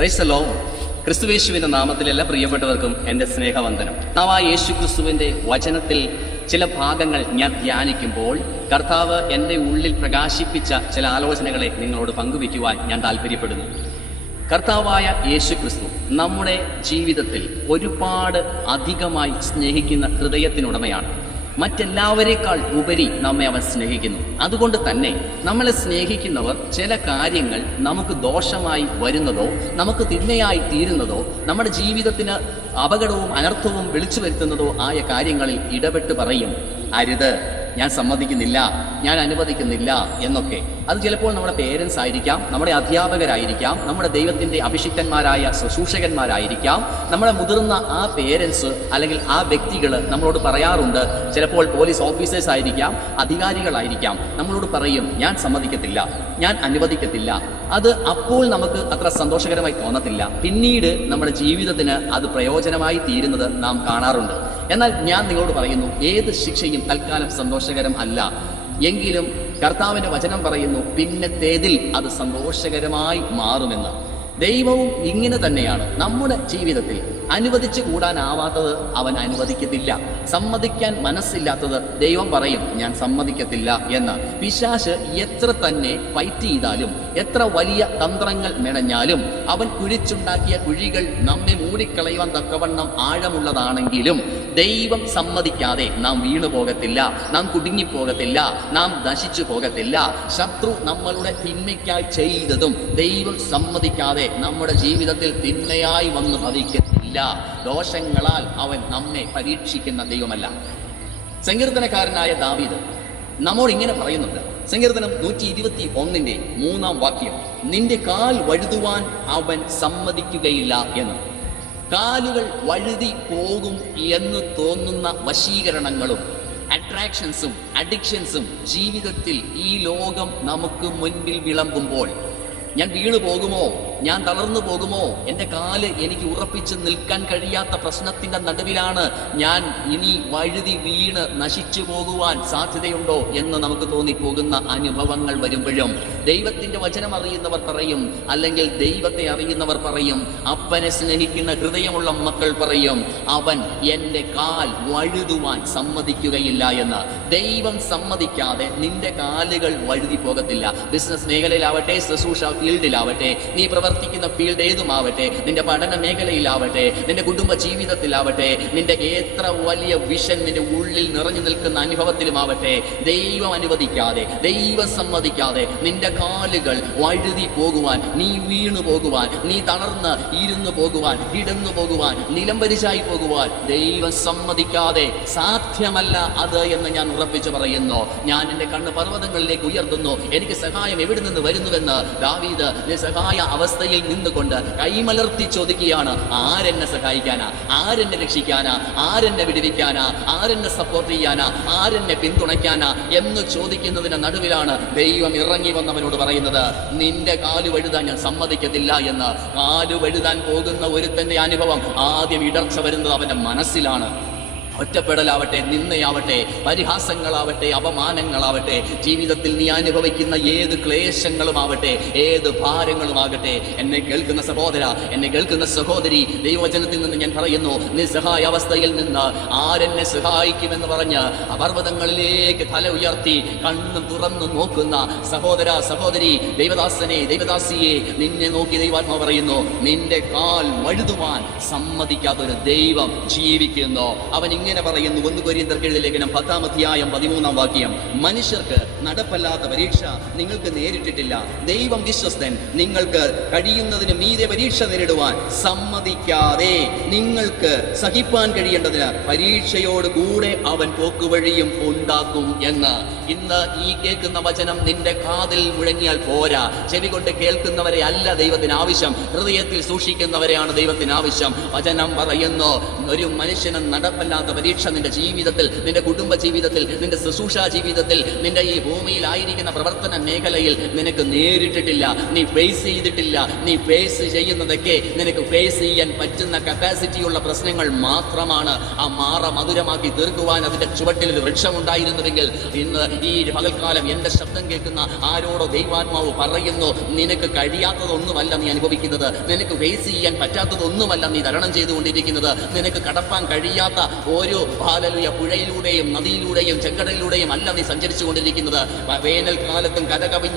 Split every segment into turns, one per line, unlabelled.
റൈസലോ ക്രിസ്തുവേശുവിൻ്റെ നാമത്തിൽ എല്ലാ പ്രിയപ്പെട്ടവർക്കും എൻ്റെ സ്നേഹവന്ദനം നാം ആ യേശു ക്രിസ്തുവിൻ്റെ വചനത്തിൽ ചില ഭാഗങ്ങൾ ഞാൻ ധ്യാനിക്കുമ്പോൾ കർത്താവ് എൻ്റെ ഉള്ളിൽ പ്രകാശിപ്പിച്ച ചില ആലോചനകളെ നിങ്ങളോട് പങ്കുവയ്ക്കുവാൻ ഞാൻ താല്പര്യപ്പെടുന്നു കർത്താവായ യേശു ക്രിസ്തു നമ്മുടെ ജീവിതത്തിൽ ഒരുപാട് അധികമായി സ്നേഹിക്കുന്ന ഹൃദയത്തിനുടമയാണ് മറ്റെല്ലാവരെക്കാൾ ഉപരി നമ്മെ അവൻ സ്നേഹിക്കുന്നു അതുകൊണ്ട് തന്നെ നമ്മളെ സ്നേഹിക്കുന്നവർ ചില കാര്യങ്ങൾ നമുക്ക് ദോഷമായി വരുന്നതോ നമുക്ക് തിന്മയായി തീരുന്നതോ നമ്മുടെ ജീവിതത്തിന് അപകടവും അനർത്ഥവും വിളിച്ചു വരുത്തുന്നതോ ആയ കാര്യങ്ങളിൽ ഇടപെട്ട് പറയും അരുത് ഞാൻ സമ്മതിക്കുന്നില്ല ഞാൻ അനുവദിക്കുന്നില്ല എന്നൊക്കെ അത് ചിലപ്പോൾ നമ്മുടെ പേരൻസ് ആയിരിക്കാം നമ്മുടെ അധ്യാപകരായിരിക്കാം നമ്മുടെ ദൈവത്തിൻ്റെ അഭിഷിക്തന്മാരായ ശുശൂഷകന്മാരായിരിക്കാം നമ്മുടെ മുതിർന്ന ആ പേരൻസ് അല്ലെങ്കിൽ ആ വ്യക്തികൾ നമ്മളോട് പറയാറുണ്ട് ചിലപ്പോൾ പോലീസ് ഓഫീസേഴ്സ് ആയിരിക്കാം അധികാരികളായിരിക്കാം നമ്മളോട് പറയും ഞാൻ സമ്മതിക്കത്തില്ല ഞാൻ അനുവദിക്കത്തില്ല അത് അപ്പോൾ നമുക്ക് അത്ര സന്തോഷകരമായി തോന്നത്തില്ല പിന്നീട് നമ്മുടെ ജീവിതത്തിന് അത് പ്രയോജനമായി തീരുന്നത് നാം കാണാറുണ്ട് എന്നാൽ ഞാൻ നിങ്ങളോട് പറയുന്നു ഏത് ശിക്ഷയും തൽക്കാലം സന്തോഷകരം അല്ല എങ്കിലും കർത്താവിന്റെ വചനം പറയുന്നു പിന്നത്തേതിൽ അത് സന്തോഷകരമായി മാറുമെന്ന് ദൈവവും ഇങ്ങനെ തന്നെയാണ് നമ്മുടെ ജീവിതത്തിൽ അനുവദിച്ചു കൂടാനാവാത്തത് അവൻ അനുവദിക്കത്തില്ല സമ്മതിക്കാൻ മനസ്സില്ലാത്തത് ദൈവം പറയും ഞാൻ സമ്മതിക്കത്തില്ല എന്ന് പിശാശ് എത്ര തന്നെ ഫൈറ്റ് ചെയ്താലും എത്ര വലിയ തന്ത്രങ്ങൾ മെനഞ്ഞാലും അവൻ കുഴിച്ചുണ്ടാക്കിയ കുഴികൾ നമ്മെ മൂടിക്കളയുവാൻ തക്കവണ്ണം ആഴമുള്ളതാണെങ്കിലും ദൈവം സമ്മതിക്കാതെ നാം വീണു പോകത്തില്ല നാം കുടുങ്ങിപ്പോകത്തില്ല നാം നശിച്ചു പോകത്തില്ല ശത്രു നമ്മളുടെ തിന്മയ്ക്കായി ചെയ്തതും ദൈവം സമ്മതിക്കാതെ നമ്മുടെ ജീവിതത്തിൽ തിന്മയായി വന്നു ഭവിക്കത്തില്ല ദോഷങ്ങളാൽ അവൻ നമ്മെ പരീക്ഷിക്കുന്ന ദൈവമല്ല സങ്കീർത്തനക്കാരനായ ദാവീദ് നമ്മോട് ഇങ്ങനെ പറയുന്നുണ്ട് സങ്കീർത്തനം നൂറ്റി ഇരുപത്തി ഒന്നിന്റെ മൂന്നാം വാക്യം നിന്റെ കാൽ വഴുതുവാൻ അവൻ സമ്മതിക്കുകയില്ല എന്ന് കാലുകൾ വഴുതി പോകും എന്ന് തോന്നുന്ന വശീകരണങ്ങളും അട്രാക്ഷൻസും അഡിക്ഷൻസും ജീവിതത്തിൽ ഈ ലോകം നമുക്ക് മുൻപിൽ വിളമ്പുമ്പോൾ ഞാൻ വീണ് പോകുമോ ഞാൻ തളർന്നു പോകുമോ എൻ്റെ കാല് എനിക്ക് ഉറപ്പിച്ച് നിൽക്കാൻ കഴിയാത്ത പ്രശ്നത്തിൻ്റെ നടുവിലാണ് ഞാൻ ഇനി വഴുതി വീണ് നശിച്ചു പോകുവാൻ സാധ്യതയുണ്ടോ എന്ന് നമുക്ക് തോന്നിപ്പോകുന്ന അനുഭവങ്ങൾ വരുമ്പോഴും ദൈവത്തിൻ്റെ വചനം അറിയുന്നവർ പറയും അല്ലെങ്കിൽ ദൈവത്തെ അറിയുന്നവർ പറയും അപ്പനെ സ്നേഹിക്കുന്ന ഹൃദയമുള്ള മക്കൾ പറയും അവൻ എൻ്റെ കാൽ വഴുതുവാൻ സമ്മതിക്കുകയില്ല എന്ന് ദൈവം സമ്മതിക്കാതെ നിന്റെ കാലുകൾ വഴുതി പോകത്തില്ല ബിസിനസ് മേഖലയിലാവട്ടെ ശുശ്രൂഷ ഫീൽഡിലാവട്ടെ നീ പ്രവർത്തിക്കുന്ന ഫീൽഡ് ഏതുമാവട്ടെ നിന്റെ പഠന മേഖലയിലാവട്ടെ നിന്റെ കുടുംബ ജീവിതത്തിലാവട്ടെ നിന്റെ എത്ര വലിയ വിഷൻ നിന്റെ ഉള്ളിൽ നിറഞ്ഞു നിൽക്കുന്ന അനുഭവത്തിലുമാവട്ടെ ദൈവം അനുവദിക്കാതെ ദൈവം സമ്മതിക്കാതെ നിന്റെ കാലുകൾ വഴുതി പോകുവാൻ നീ വീണു പോകുവാൻ നീ തളർന്ന് ഇരുന്നു പോകുവാൻ കിടന്നു പോകുവാൻ നിലംപരിശായി പോകുവാൻ ദൈവം സമ്മതിക്കാതെ സാധ്യമല്ല അത് എന്ന് ഞാൻ ഉറപ്പിച്ചു പറയുന്നു ഞാൻ എൻ്റെ കണ്ണ് പർവ്വതങ്ങളിലേക്ക് ഉയർത്തുന്നു എനിക്ക് സഹായം എവിടെ നിന്ന് വരുന്നുവെന്ന് ദാവീദ് സഹായ അവസ്ഥ അവസ്ഥയിൽ നിന്നുകൊണ്ട് കൈമലർത്തി ചോദിക്കുകയാണ് ആരെന്നെ സഹായിക്കാനാ ആരെന്നെ രക്ഷിക്കാനാ ആരെന്നെ വിടുവിക്കാനാ ആരെന്നെ സപ്പോർട്ട് ചെയ്യാനാ ആരെന്നെ പിന്തുണയ്ക്കാനാ എന്ന് ചോദിക്കുന്നതിന് നടുവിലാണ് ദൈവം ഇറങ്ങി വന്നവനോട് പറയുന്നത് നിന്റെ കാലു വഴുതാൻ ഞാൻ സമ്മതിക്കത്തില്ല എന്ന് കാലു വഴുതാൻ പോകുന്ന തന്നെ അനുഭവം ആദ്യം ഇടർച്ച വരുന്നത് അവന്റെ മനസ്സിലാണ് ഒറ്റപ്പെടലാവട്ടെ നിന്നയാവട്ടെ പരിഹാസങ്ങളാവട്ടെ അപമാനങ്ങളാവട്ടെ ജീവിതത്തിൽ നീ അനുഭവിക്കുന്ന ഏത് ആവട്ടെ ഏത് ആകട്ടെ എന്നെ കേൾക്കുന്ന സഹോദര എന്നെ കേൾക്കുന്ന സഹോദരി ദൈവവചനത്തിൽ നിന്ന് ഞാൻ പറയുന്നു നിസ്സഹായ അവസ്ഥയിൽ നിന്ന് ആരെന്നെ സഹായിക്കുമെന്ന് പറഞ്ഞ് പർവ്വതങ്ങളിലേക്ക് തല ഉയർത്തി കണ്ണും തുറന്നു നോക്കുന്ന സഹോദര സഹോദരി ദൈവദാസനെ ദൈവദാസിയെ നിന്നെ നോക്കി ദൈവാത്മ പറയുന്നു നിന്റെ കാൽ മഴുതുവാൻ സമ്മതിക്കാത്തൊരു ദൈവം ജീവിക്കുന്നു അവൻ ഇങ്ങനെ പറയുന്നു ഒന്ന് കൊരിയന്തർക്ക് എഴുതിയ ലേഖനം പത്താം അധ്യായം പതിമൂന്നാം വാക്യം മനുഷ്യർക്ക് നടപ്പല്ലാത്ത പരീക്ഷ നിങ്ങൾക്ക് നേരിട്ടിട്ടില്ല ദൈവം വിശ്വസ്തൻ നിങ്ങൾക്ക് കഴിയുന്നതിന് മീതെ പരീക്ഷ നേരിടുവാൻ സമ്മതിക്കാതെ നിങ്ങൾക്ക് സഹിപ്പാൻ കഴിയേണ്ടതിന് പരീക്ഷയോട് കൂടെ അവൻ പോക്കുവഴിയും ഉണ്ടാക്കും എന്ന് ഇന്ന് ഈ കേൾക്കുന്ന വചനം നിന്റെ കാതിൽ മുഴങ്ങിയാൽ പോരാ ചെവി കൊണ്ട് കേൾക്കുന്നവരെ അല്ല ദൈവത്തിന് ആവശ്യം ഹൃദയത്തിൽ സൂക്ഷിക്കുന്നവരെയാണ് ദൈവത്തിന് ആവശ്യം വചനം പറയുന്നു ഒരു മനുഷ്യനും നടപ്പല്ലാത്ത പരീക്ഷ നിന്റെ ജീവിതത്തിൽ നിന്റെ കുടുംബ ജീവിതത്തിൽ നിന്റെ ശുശ്രൂഷാ ജീവിതത്തിൽ നിന്റെ ഈ ഭൂമിയിലായിരിക്കുന്ന പ്രവർത്തന മേഖലയിൽ നിനക്ക് നേരിട്ടിട്ടില്ല നീ ഫേസ് ചെയ്തിട്ടില്ല നീ ഫേസ് ചെയ്യുന്നതൊക്കെ നിനക്ക് ഫേസ് ചെയ്യാൻ പറ്റുന്ന കപ്പാസിറ്റിയുള്ള പ്രശ്നങ്ങൾ മാത്രമാണ് ആ മാറ മധുരമാക്കി തീർക്കുവാൻ അതിന്റെ ചുവട്ടിൽ ഒരു ഉണ്ടായിരുന്നുവെങ്കിൽ ഇന്ന് ഈ പകൽക്കാലം എന്റെ ശബ്ദം കേൾക്കുന്ന ആരോടോ ദൈവാത്മാവ് പറയുന്നു നിനക്ക് കഴിയാത്തതൊന്നുമല്ല നീ അനുഭവിക്കുന്നത് നിനക്ക് ഫേസ് ചെയ്യാൻ പറ്റാത്തതൊന്നുമല്ല നീ തരണം ചെയ്തുകൊണ്ടിരിക്കുന്നത് നിനക്ക് കടപ്പാൻ കഴിയാത്ത ഓരോ പാലലിയ പുഴയിലൂടെയും നദിയിലൂടെയും ചെങ്കടലിലൂടെയും അല്ല നീ സഞ്ചരിച്ചു കൊണ്ടിരിക്കുന്നത് വേനൽക്കാലത്തും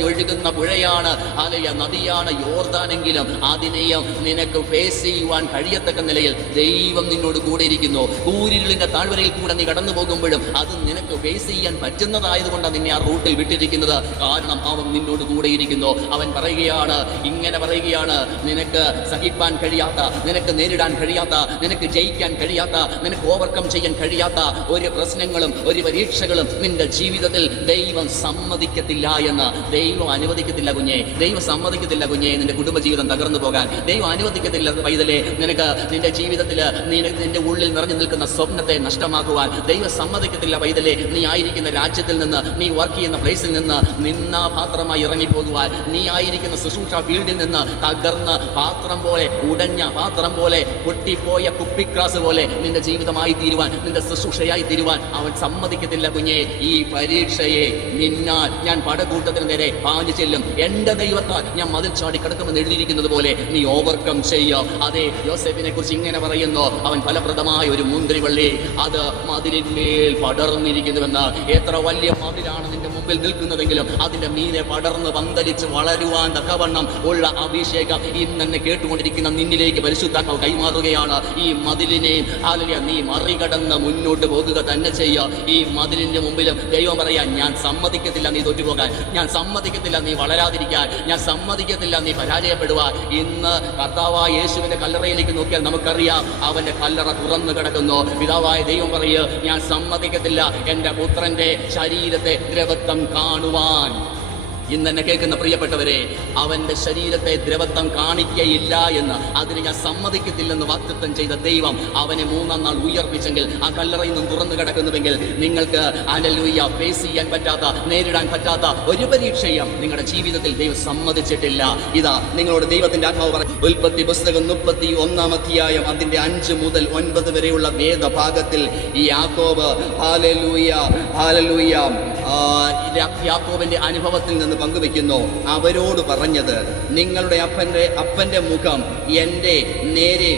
ഒഴുകുന്ന പുഴയാണ് ആലയ നദിയാണ് യോർദാനെങ്കിലും അതിനെയും നിനക്ക് ഫേസ് ചെയ്യുവാൻ കഴിയത്തക്ക നിലയിൽ ദൈവം നിന്നോട് കൂടെ ഇരിക്കുന്നു കൂരിരുളിന്റെ താഴ്വരയിൽ കൂടെ നീ കടന്നു പോകുമ്പോഴും അത് നിനക്ക് ഫേസ് ചെയ്യാൻ പറ്റുന്നതായതുകൊണ്ട് നിന്നെ ആ റൂട്ടിൽ വിട്ടിരിക്കുന്നത് കാരണം അവൻ നിന്നോട് കൂടെ ഇരിക്കുന്നു അവൻ പറയുകയാണ് ഇങ്ങനെ പറയുകയാണ് നിനക്ക് സഹിപ്പാൻ കഴിയാത്ത നിനക്ക് നേരിടാൻ കഴിയാത്ത നിനക്ക് ജയിക്കാൻ കഴിയാത്ത നിനക്ക് ഓവർകം ചെയ്യാൻ കഴിയാത്ത ഒരു പ്രശ്നങ്ങളും ഒരു പരീക്ഷകളും നിന്റെ ജീവിതത്തിൽ ദൈവം സമ്മതിക്കത്തില്ല എന്ന് ദൈവം അനുവദിക്കത്തില്ല കുഞ്ഞെ ദൈവം സമ്മതിക്കത്തില്ല കുഞ്ഞെ നിന്റെ കുടുംബജീവിതം തകർന്നു പോകാൻ ദൈവം അനുവദിക്കത്തില്ല പൈതലെ നിനക്ക് നിന്റെ ജീവിതത്തിൽ നിന്റെ ഉള്ളിൽ നിറഞ്ഞു നിൽക്കുന്ന സ്വപ്നത്തെ നഷ്ടമാക്കുവാൻ ദൈവം സമ്മതിക്കത്തില്ല പൈതലെ നീ ആയിരിക്കുന്ന രാജ്യത്തിൽ നിന്ന് നീ വർക്ക് ചെയ്യുന്ന പ്ലേസിൽ നിന്ന് നിന്നാ പാത്രമായി ഇറങ്ങിപ്പോകുവാൻ നീ ആയിരിക്കുന്ന ശുശ്രൂഷ ഫീൽഡിൽ നിന്ന് തകർന്ന പാത്രം പോലെ ഉടഞ്ഞ പാത്രം പോലെ പൊട്ടിപ്പോയ കുപ്പിക്രാസ് പോലെ നിന്റെ ജീവിതമായി തീരുവാൻ നിന്റെ ശുശ്രൂഷയായി തീരുവാൻ അവൻ സമ്മതിക്കത്തില്ല കുഞ്ഞെ ഈ പരീക്ഷയെ നിന്നാൽ ഞാൻ പടകൂട്ടത്തിന് നേരെ പാഞ്ഞു ചെല്ലും എന്റെ ദൈവത്താൽ ഞാൻ മതിൽ ചാടി കിടക്കുമെന്ന് എഴുതിയിരിക്കുന്നത് പോലെ നീ ഓവർകം ചെയ്യുക അതെ യോസെഫിനെ കുറിച്ച് ഇങ്ങനെ പറയുന്നു അവൻ ഫലപ്രദമായ ഒരു മുന്തിരിവള്ളി അത് മതിലിന്മേൽ പടർന്നിരിക്കുന്നുവെന്ന് എത്ര വലിയ മതിലാണ് നിന്റെ മുമ്പിൽ നിൽക്കുന്നതെങ്കിലും അതിന്റെ മീനെ പടർന്ന് പന്തലിച്ച് വളരുവാൻ തക്കവണ്ണം ഉള്ള അഭിഷേകം ഇന്ന് എന്നെ കേട്ടുകൊണ്ടിരിക്കുന്ന നിന്നിലേക്ക് പരിശുദ്ധാത്മാവ് കൈമാറുകയാണ് ഈ മതിലിനെയും ആലിയ നീ മറികടന്ന് മുന്നോട്ട് പോകുക തന്നെ ചെയ്യുക ഈ മതിലിന്റെ മുമ്പിലും ദൈവം പറയാൻ ഞാൻ സമ്മതി സമ്മതിക്കത്തില്ല നീ തോറ്റുപോകാൻ ഞാൻ സമ്മതിക്കത്തില്ല നീ വളരാതിരിക്കാൻ ഞാൻ സമ്മതിക്കത്തില്ല നീ പരാജയപ്പെടുവാൻ ഇന്ന് കർത്താവായ യേശുവിന്റെ കല്ലറയിലേക്ക് നോക്കിയാൽ നമുക്കറിയാം അവന്റെ കല്ലറ തുറന്നു കിടക്കുന്നു പിതാവായ ദൈവം പറയുക ഞാൻ സമ്മതിക്കത്തില്ല എൻ്റെ പുത്രന്റെ ശരീരത്തെ ദ്രവത്വം കാണുവാൻ ഇന്ന് എന്നെ കേൾക്കുന്ന പ്രിയപ്പെട്ടവരെ അവന്റെ ശരീരത്തെ ദ്രവത്വം കാണിക്കയില്ല എന്ന് അതിന് ഞാൻ സമ്മതിക്കത്തില്ലെന്ന് വാക്തത്വം ചെയ്ത ദൈവം അവനെ മൂന്നാം നാൾ ഉയർപ്പിച്ചെങ്കിൽ ആ കല്ലറയിൽ നിന്നും തുറന്നു കിടക്കുന്നുവെങ്കിൽ നിങ്ങൾക്ക് അനലൂയ്യ ഫേസ് ചെയ്യാൻ പറ്റാത്ത നേരിടാൻ പറ്റാത്ത ഒരു പരീക്ഷയും നിങ്ങളുടെ ജീവിതത്തിൽ ദൈവം സമ്മതിച്ചിട്ടില്ല ഇതാ നിങ്ങളോട് ദൈവത്തിന്റെ ആത്മാവ് പറഞ്ഞു ഉൽപ്പത്തി പുസ്തകം മുപ്പത്തി ഒന്നാം അധ്യായം അതിന്റെ അഞ്ച് മുതൽ ഒൻപത് വരെയുള്ള വേദഭാഗത്തിൽ ഈ ആക്കോബ് ഹാലലൂയ ഹാലലൂയ യാക്കോബിന്റെ അനുഭവത്തിൽ നിന്ന് പങ്കുവെക്കുന്നു അവരോട് പറഞ്ഞത് നിങ്ങളുടെ അപ്പന്റെ അപ്പന്റെ മുഖം എൻ്റെ നേരെ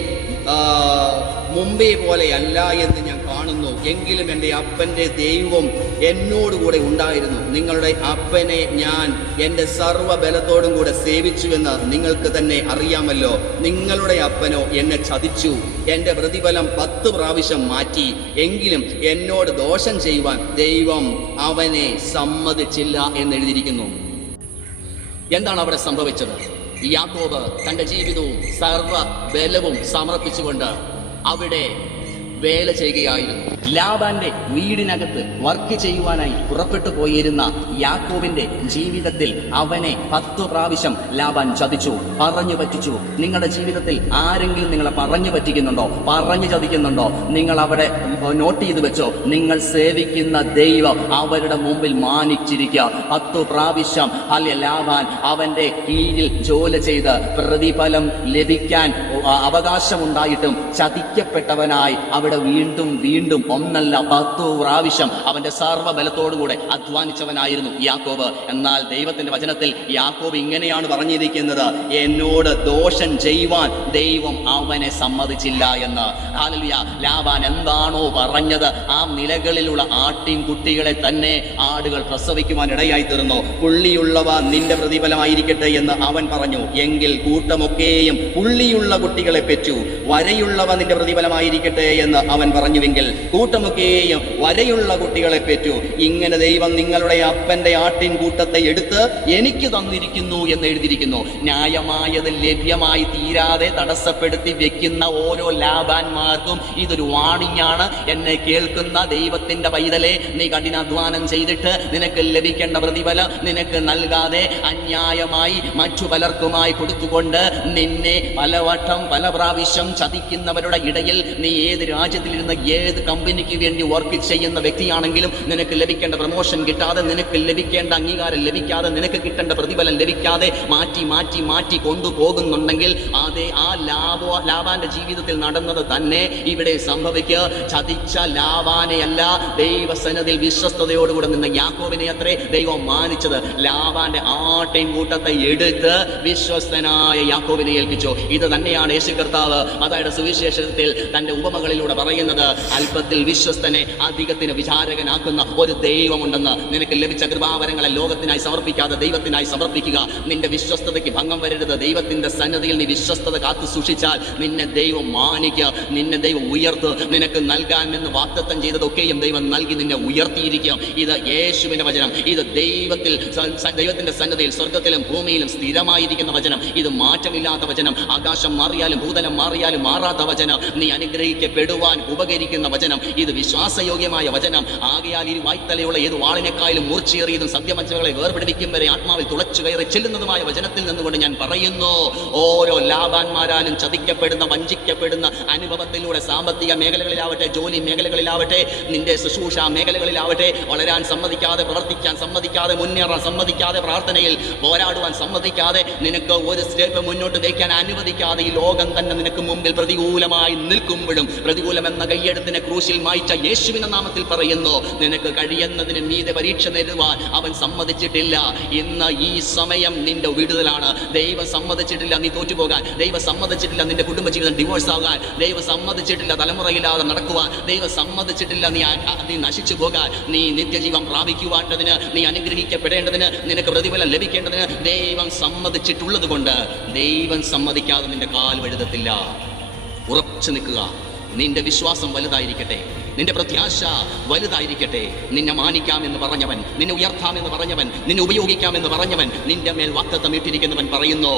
മുമ്പേ പോലെയല്ല എന്ന് കാണുന്നു എങ്കിലും എൻ്റെ അപ്പൻ്റെ ദൈവം എന്നോടുകൂടെ ഉണ്ടായിരുന്നു നിങ്ങളുടെ അപ്പനെ ഞാൻ എൻ്റെ സർവ്വബലത്തോടും കൂടെ സേവിച്ചുവെന്ന് നിങ്ങൾക്ക് തന്നെ അറിയാമല്ലോ നിങ്ങളുടെ അപ്പനോ എന്നെ ചതിച്ചു എൻ്റെ പ്രതിഫലം പത്ത് പ്രാവശ്യം മാറ്റി എങ്കിലും എന്നോട് ദോഷം ചെയ്യുവാൻ ദൈവം അവനെ സമ്മതിച്ചില്ല എന്നെഴുതിയിരിക്കുന്നു എന്താണ് അവിടെ സംഭവിച്ചത് യാക്കോബ് തൻ്റെ ജീവിതവും സർവ്വ ബലവും സമർപ്പിച്ചുകൊണ്ട് അവിടെ വേല ചെയ്യുകയായിരുന്നു ലാബാന്റെ വീടിനകത്ത് വർക്ക് ചെയ്യുവാനായി പുറപ്പെട്ടു പോയിരുന്ന യാക്കോബിന്റെ ജീവിതത്തിൽ അവനെ പത്തു പ്രാവശ്യം ലാബാൻ ചതിച്ചു പറഞ്ഞു പറ്റിച്ചു നിങ്ങളുടെ ജീവിതത്തിൽ ആരെങ്കിലും നിങ്ങളെ പറഞ്ഞു പറ്റിക്കുന്നുണ്ടോ പറഞ്ഞു ചതിക്കുന്നുണ്ടോ നിങ്ങൾ അവിടെ നോട്ട് ചെയ്ത് വെച്ചോ നിങ്ങൾ സേവിക്കുന്ന ദൈവം അവരുടെ മുമ്പിൽ മാനിച്ചിരിക്കുക പത്തു പ്രാവശ്യം അല്ലെ ലാബാൻ അവന്റെ കീഴിൽ ജോലി ചെയ്ത് പ്രതിഫലം ലഭിക്കാൻ അവകാശമുണ്ടായിട്ടും ചതിക്കപ്പെട്ടവനായി അവിടെ വീണ്ടും വീണ്ടും ഒന്നല്ല പത്ത് പ്രാവശ്യം അവന്റെ സർവ്വബലത്തോടുകൂടെ അധ്വാനിച്ചവനായിരുന്നു യാക്കോബ് എന്നാൽ ദൈവത്തിന്റെ വചനത്തിൽ യാക്കോബ് ഇങ്ങനെയാണ് പറഞ്ഞിരിക്കുന്നത് എന്നോട് ദോഷം ചെയ്യുവാൻ ദൈവം അവനെ സമ്മതിച്ചില്ല എന്ന് ഹാലലുയ ലാബാൻ എന്താണോ പറഞ്ഞത് ആ നിലകളിലുള്ള ആട്ടിൻ കുട്ടികളെ തന്നെ ആടുകൾ പ്രസവിക്കുവാൻ ഇടയായി തീർന്നു പുള്ളിയുള്ളവ നിന്റെ പ്രതിഫലമായിരിക്കട്ടെ എന്ന് അവൻ പറഞ്ഞു എങ്കിൽ കൂട്ടമൊക്കെയും പുള്ളിയുള്ള കുട്ടികളെ പെറ്റു വരയുള്ളവ നിന്റെ പ്രതിഫലമായിരിക്കട്ടെ എന്ന് അവൻ പറഞ്ഞുവെങ്കിൽ കൂട്ടമൊക്കെയും വരയുള്ള കുട്ടികളെ പറ്റൂ ഇങ്ങനെ ദൈവം നിങ്ങളുടെ അപ്പന്റെ ആട്ടിൻ കൂട്ടത്തെ എടുത്ത് എനിക്ക് തന്നിരിക്കുന്നു എന്ന് എഴുതിയിരിക്കുന്നു ന്യായമായത് ലഭ്യമായി തീരാതെ തടസ്സപ്പെടുത്തി വെക്കുന്ന ഓരോ ലാഭാന്മാർക്കും ഇതൊരു വാണിങ്ങാണ് എന്നെ കേൾക്കുന്ന ദൈവത്തിന്റെ പൈതലെ നീ കഠിനാധ്വാനം ചെയ്തിട്ട് നിനക്ക് ലഭിക്കേണ്ട പ്രതിഫലം നിനക്ക് നൽകാതെ അന്യായമായി മറ്റു പലർക്കുമായി കൊടുത്തുകൊണ്ട് നിന്നെ പലവട്ടം പല പ്രാവശ്യം ചതിക്കുന്നവരുടെ ഇടയിൽ നീ ഏത് രാജ്യത്തിലിരുന്ന് ഏത് കമ്പനി കമ്പനിക്ക് വേണ്ടി വർക്ക് ചെയ്യുന്ന വ്യക്തിയാണെങ്കിലും നിനക്ക് ലഭിക്കേണ്ട പ്രൊമോഷൻ കിട്ടാതെ നിനക്ക് ലഭിക്കേണ്ട അംഗീകാരം ലഭിക്കാതെ നിനക്ക് കിട്ടേണ്ട പ്രതിഫലം ലഭിക്കാതെ മാറ്റി മാറ്റി മാറ്റി കൊണ്ടുപോകുന്നുണ്ടെങ്കിൽ അതേ ആ ലാഭ ലാബാന്റെ ജീവിതത്തിൽ നടന്നത് തന്നെ ഇവിടെ സംഭവിക്കുക ചതിച്ച ലാബാനെയല്ല ദൈവസനതിൽ വിശ്വസ്തയോടുകൂടെ നിന്ന യാക്കോവിനെ അത്രേ ദൈവം മാനിച്ചത് ലാബാന്റെ ആട്ടയും കൂട്ടത്തെ എടുത്ത് വിശ്വസ്തനായ യാക്കോബിനെ ഏൽപ്പിച്ചു ഇത് തന്നെയാണ് യേശു കർത്താവ് അതായത് സുവിശേഷത്തിൽ തന്റെ ഉപമകളിലൂടെ പറയുന്നത് അല്പത്തിൽ വിശ്വസ്തനെ അധികത്തിന് വിചാരകനാക്കുന്ന ഒരു ദൈവമുണ്ടെന്ന് നിനക്ക് ലഭിച്ച കൃപാവരങ്ങളെ ലോകത്തിനായി സമർപ്പിക്കാതെ ദൈവത്തിനായി സമർപ്പിക്കുക നിന്റെ വിശ്വസ്തതയ്ക്ക് ഭംഗം വരരുത് ദൈവത്തിന്റെ സന്നദ്ധയിൽ നീ വിശ്വസ്തത കാത്തു സൂക്ഷിച്ചാൽ നിന്നെ ദൈവം മാനിക്കുക നിന്നെ ദൈവം ഉയർത്ത് നിനക്ക് നൽകാൻ എന്ന് വാഗ്ദത്തം ചെയ്തതൊക്കെയും ദൈവം നൽകി നിന്നെ ഉയർത്തിയിരിക്കും ഇത് യേശുവിന്റെ വചനം ഇത് ദൈവത്തിൽ ദൈവത്തിന്റെ സന്നദ്ധയിൽ സ്വർഗത്തിലും ഭൂമിയിലും സ്ഥിരമായിരിക്കുന്ന വചനം ഇത് മാറ്റമില്ലാത്ത വചനം ആകാശം മാറിയാലും ഭൂതലം മാറിയാലും മാറാത്ത വചനം നീ അനുഗ്രഹിക്കപ്പെടുവാൻ ഉപകരിക്കുന്ന വചനം ഇത് വിശ്വാസയോഗ്യമായ വചനം ആകയാൽ ഇരു വായ്ത്തലയുള്ള ഏത് വാളിനേക്കാളും മൂർച്ചയേറിയതും സത്യവഞ്ചകളെ വേർപിടിപ്പിക്കും വരെ ആത്മാവിൽ തുളച്ചു കയറി ചെല്ലുന്നതുമായ വചനത്തിൽ നിന്നുകൊണ്ട് ഞാൻ പറയുന്നു ഓരോ ലാഭാന്മാരാലും ചതിക്കപ്പെടുന്ന വഞ്ചിക്കപ്പെടുന്ന അനുഭവത്തിലൂടെ സാമ്പത്തിക മേഖലകളിലാവട്ടെ ജോലി മേഖലകളിലാവട്ടെ നിന്റെ ശുശ്രൂഷ മേഖലകളിലാവട്ടെ വളരാൻ സമ്മതിക്കാതെ പ്രവർത്തിക്കാൻ സമ്മതിക്കാതെ മുന്നേറാൻ സമ്മതിക്കാതെ പ്രാർത്ഥനയിൽ പോരാടുവാൻ സമ്മതിക്കാതെ നിനക്ക് ഒരു സ്റ്റേപ്പ് മുന്നോട്ട് വയ്ക്കാൻ അനുവദിക്കാതെ ഈ ലോകം തന്നെ നിനക്ക് മുമ്പിൽ പ്രതികൂലമായി നിൽക്കുമ്പോഴും പ്രതികൂലം എന്ന കയ്യെടുത്തിനെ ക്രൂശിൽ മായിച്ച യേശുവിന്റെ നാമത്തിൽ പറയുന്നു നിനക്ക് കഴിയുന്നതിന് മീതെ പരീക്ഷ നേരിടുവാൻ അവൻ സമ്മതിച്ചിട്ടില്ല ഇന്ന് ഈ സമയം നിന്റെ വിടുതലാണ് ദൈവം സമ്മതിച്ചിട്ടില്ല നീ തോറ്റുപോകാൻ ദൈവം സമ്മതിച്ചിട്ടില്ല നിന്റെ കുടുംബജീവിതം ഡിവോഴ്സ് ആകാൻ ദൈവം സമ്മതിച്ചിട്ടില്ല തലമുറയില്ലാതെ നടക്കുവാൻ ദൈവം സമ്മതിച്ചിട്ടില്ല നീ നീ നശിച്ചു പോകാൻ നീ നിത്യജീവൻ പ്രാപിക്കുവാണ്ടതിന് നീ അനുഗ്രഹിക്കപ്പെടേണ്ടതിന് നിനക്ക് പ്രതിഫലം ലഭിക്കേണ്ടതിന് ദൈവം സമ്മതിച്ചിട്ടുള്ളത് കൊണ്ട് ദൈവം സമ്മതിക്കാതെ നിന്റെ കാൽ വഴുതത്തില്ല ഉറച്ചു നിൽക്കുക നിന്റെ വിശ്വാസം വലുതായിരിക്കട്ടെ നിന്റെ പ്രത്യാശ വലുതായിരിക്കട്ടെ നിന്നെ മാനിക്കാം എന്ന് പറഞ്ഞവൻ നിന്നെ ഉയർത്താമെന്ന് പറഞ്ഞവൻ നിന്നെ ഉപയോഗിക്കാം എന്ന് പറഞ്ഞവൻ നിന്റെ മേൽ വാക്തത്വം ഇട്ടിരിക്കുന്നവൻ പറയുന്നു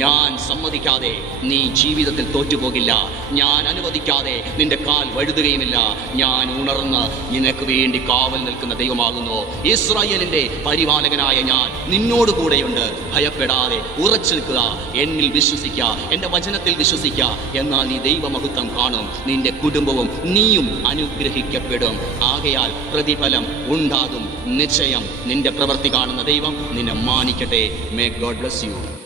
ഞാൻ സമ്മതിക്കാതെ നീ ജീവിതത്തിൽ തോറ്റുപോകില്ല ഞാൻ അനുവദിക്കാതെ നിന്റെ കാൽ വഴുതുകയുമില്ല ഞാൻ ഉണർന്ന് നിനക്ക് വേണ്ടി കാവൽ നിൽക്കുന്ന ദൈവമാകുന്നു ഇസ്രായേലിന്റെ പരിപാലകനായ ഞാൻ നിന്നോട് കൂടെയുണ്ട് ഭയപ്പെടാതെ ഉറച്ചു നിൽക്കുക എന്നിൽ വിശ്വസിക്കുക എന്റെ വചനത്തിൽ വിശ്വസിക്കുക എന്നാൽ നീ ദൈവമഹത്വം കാണും നിന്റെ കുടുംബവും നീയും അനുഗ്രഹിക്കപ്പെടും ആകയാൽ പ്രതിഫലം ഉണ്ടാകും നിശ്ചയം നിന്റെ പ്രവൃത്തി കാണുന്ന ദൈവം നിന്നെ മാനിക്കട്ടെ മേ ഗോഡ് ബ്ലസ് യു